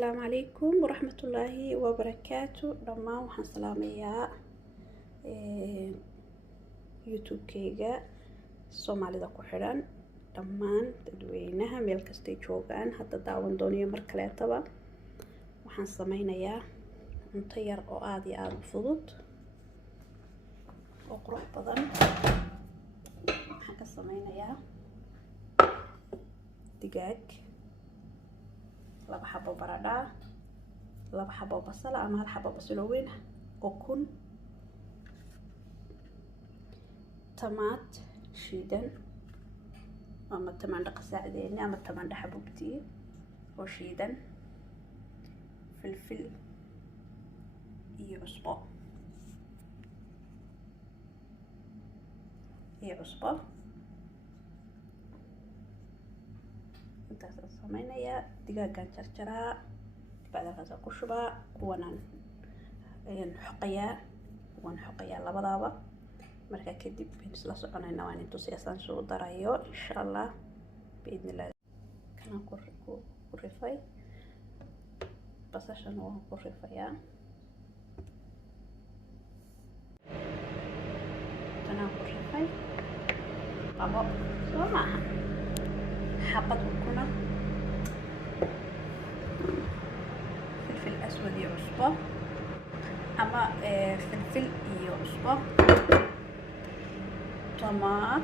السلام عليكم ورحمة الله وبركاته. دمان waxaan salaamayaa YouTube kayga Soomaalida ku xiran dhammaan dadweynaha meel kasta joogaan hadda daawan dooniyo mar kaleetaba waxaan sameynayaa cunto yar oo aad iyo aad u fudud oo qurux badan. waxaan ka sameynayaa digaag, laba xabo baradha, laba xabo basal ama hal xabo basal weyn, ukun, tamaat shiidan ama tamaandho qasacdeena ama tamaandho xabubti oo shiidan, filfil iyo cusbo intaas sameynaya. digaagan jarjaraa bacdakaas ku shubaa kuwanaan xoqayaa labadaaba marka kadib isla soconayna waan intuu siyaasaan soo darayo insha Allah biidnillah. kana ku rifay basashan waan ku rifayaa, kana ku rifay abo soo maaha حبة الكنة، فلفل أسود يعصبه أما فلفل يعصبه، طماط،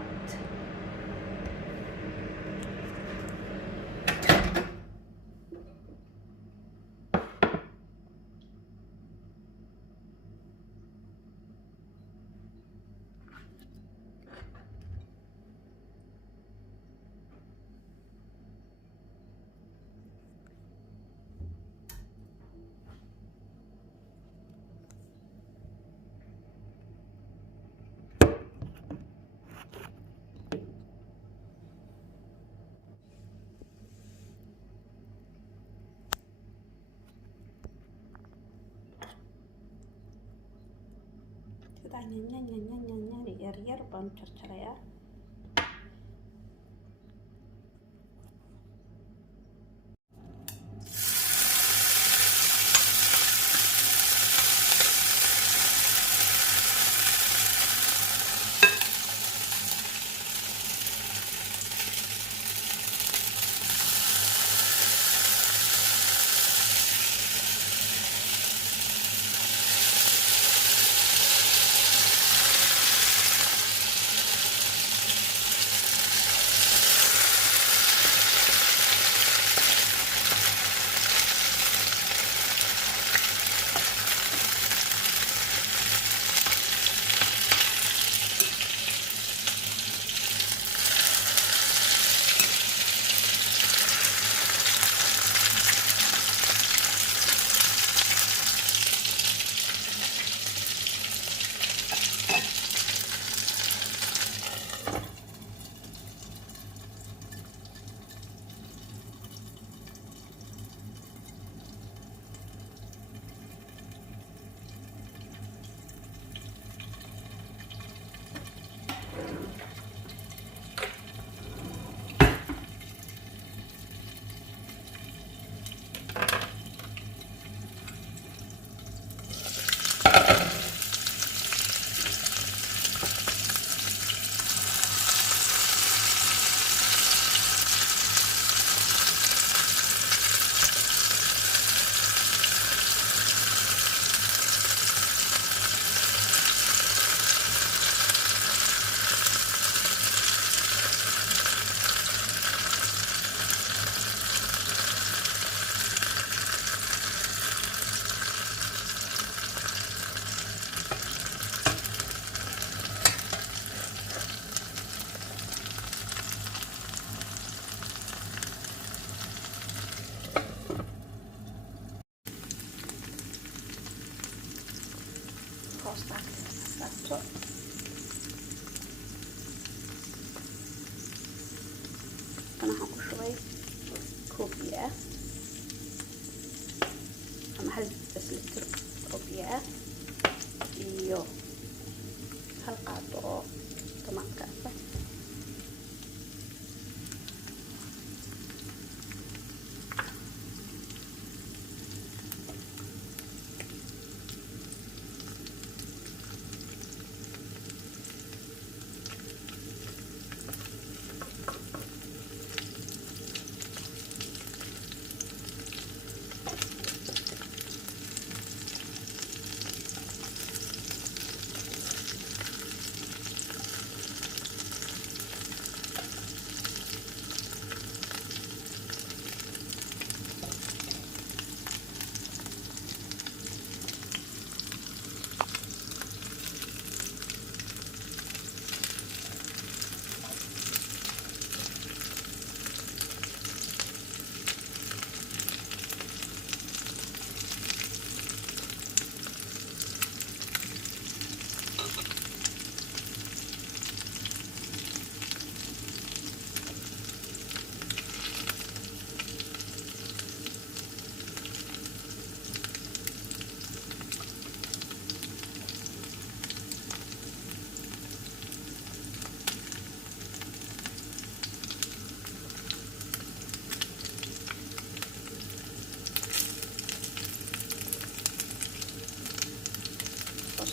yar baan jarjarayaa. Kana waxaan ku shubay koob biyo ah ama hal litir oo biyo ah iyo hal qaado oo tamaadka ah.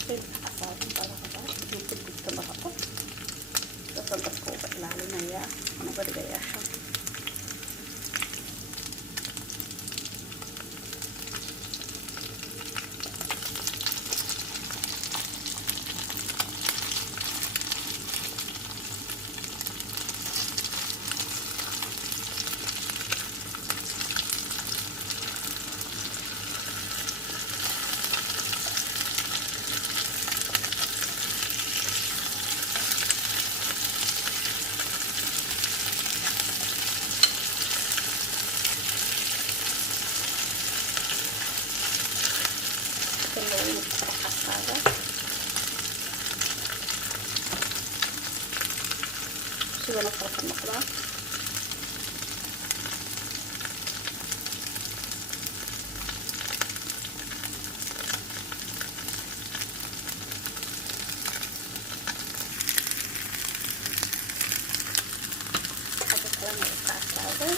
hilibka casaaran baa la rabaa inuu ka gubto la rabo. Dadka dadka uga ilaalinayaa waxaan uga dhigayaa shan. Sidan oo kale ka noqdaa. Hadda kalena wuu ka casaaday.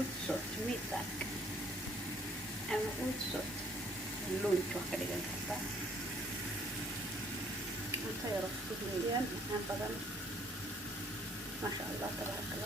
Udsot middag ama udsot lunch waa ka dhigan kartaa. Cunto yar oo fudud weeyaan, macaan badan. Masha Allah, tabaaraka Allah.